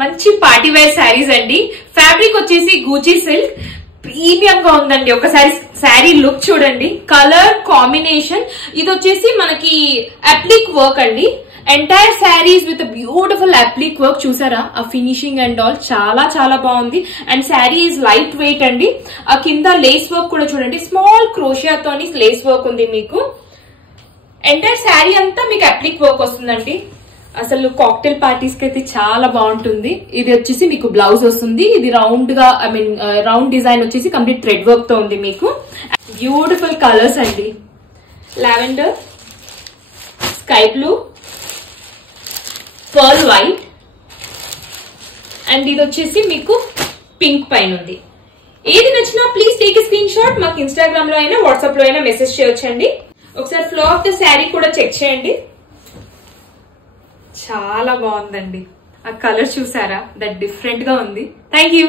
మంచి party wear saris అండి. Fabric వచ్చేసి గూచీ సిల్క్, ప్రీమియం గా ఉందండి. ఒకసారి శారీ లుక్ చూడండి, కలర్ కాంబినేషన్. ఇది వచ్చేసి మనకి అప్లిక్ వర్క్ అండి. Entire saris with beautiful అప్లిక్ work. చూసారా ఆ ఫినిషింగ్ అండ్ ఆల్ చాలా చాలా బాగుంది. And sari is light weight అండి. ఆ కింద లేస్ వర్క్ కూడా చూడండి, స్మాల్ క్రోషియా తోని లేస్ వర్క్ ఉంది మీకు. ఎంటైర్ శారీ అంతా మీకు అప్లిక్ వర్క్ వస్తుందండి. అసలు కాక్టైల్ పార్టీస్ కి అయితే చాలా బాగుంటుంది. ఇది వచ్చేసి మీకు బ్లౌజ్ వస్తుంది. ఇది రౌండ్ గా రౌండ్ డిజైన్ వచ్చేసి కంప్లీట్ థ్రెడ్ వర్క్ తో ఉంది మీకు. బ్యూటిఫుల్ కలర్స్ అండి, lavender, sky blue, pearl white and ఇది వచ్చేసి మీకు పింక్ పైన ఉంది. ఏది నచ్చినా please take a screen shot. మాకు ఇన్స్టాగ్రామ్ లో అయినా వాట్సాప్ లో అయినా మెసేజ్ చేయొచ్చండి. ఒకసారి ఫ్లో ఆఫ్ ద శారీ కూడా చెక్ చేయండి. చాలా బాగుందండి. ఆ కలర్ చూసారా, దట్ డిఫరెంట్ గా ఉంది. Thank you.